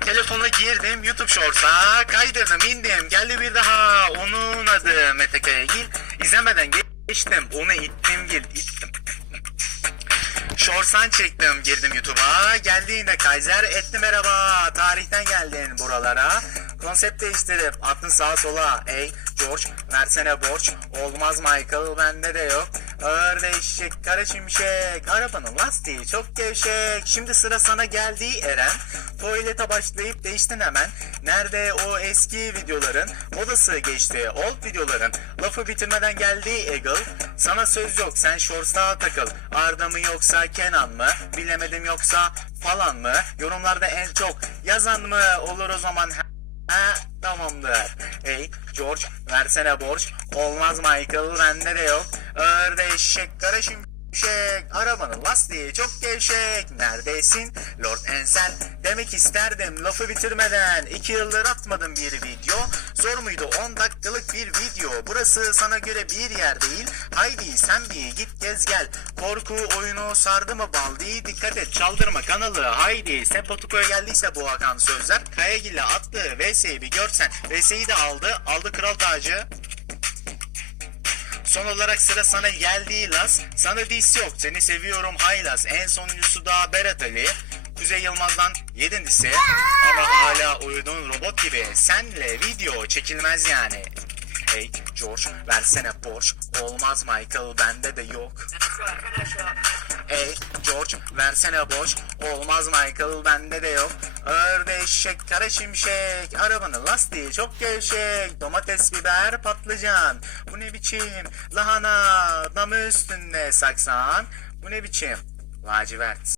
Telefona girdim YouTube Shorts'a kaydırdım indim. Geldi bir daha onun adı Mete Kayagil izlemeden geçtim onu ittim gir ittim Shorts'tan çektim girdim YouTube'a. Geldi yine Kaiser etti merhaba. Tarihten geldin buralara konsept değiştirip attın sağa sola. Ey George versene borç. Olmaz Michael bende de yok. Ağır değişik kara şimşek. Arabanın lastiği çok gevşek. Şimdi sıra sana geldi Eren. Tuvalete başlayıp değiştin hemen. Nerede o eski videoların? Modası geçti old videoların. Lafı bitirmeden geldi Eagle. Sana söz yok sen shorts'a takıl. Arda mı yoksa Kenan mı? Bilemedim yoksa falan mı? Yorumlarda en çok yazan mı olur o zaman Ha tamamdır. Hey George versene borç. Olmaz Michael bende de yok. Ağır eşek kara şimşek. Arabanın lastiği çok gevşek. Neredesin Lord Ensel? Demek isterdim lafı bitirmeden. iki yıldır atmadım bir video. Zor muydu 10 dakikalık bir video. Burası sana göre bir yer değil. Haydi sen bir git gez gel. Korku oyunu sardı mı baldi? Dikkat et çaldırma kanalı. Haydi Sempatiko'ya geldiyse bu akan sözler. Kayagil'le attığı VS'yi bir görsen. VS'yi de aldı. Aldı kral tacı. Son olarak sıra sana geldi Las. Sana diss yok. Seni seviyorum Haylas. En sonuncusu da Berat Ali. Kuzey Yılmaz'dan yedincisi. Ama hala uyudun robot gibi. Senle video çekilmez yani. Hey George versene Porsche. Olmaz Michael bende de yok. Hey George versene boş. Olmaz Michael bende de yok. Ağır eşek kara şimşek. Arabanın lastiği çok gevşek. Domates biber patlıcan. Bu ne biçim lahana. Damı üstünde saksan. Bu ne biçim lacivert.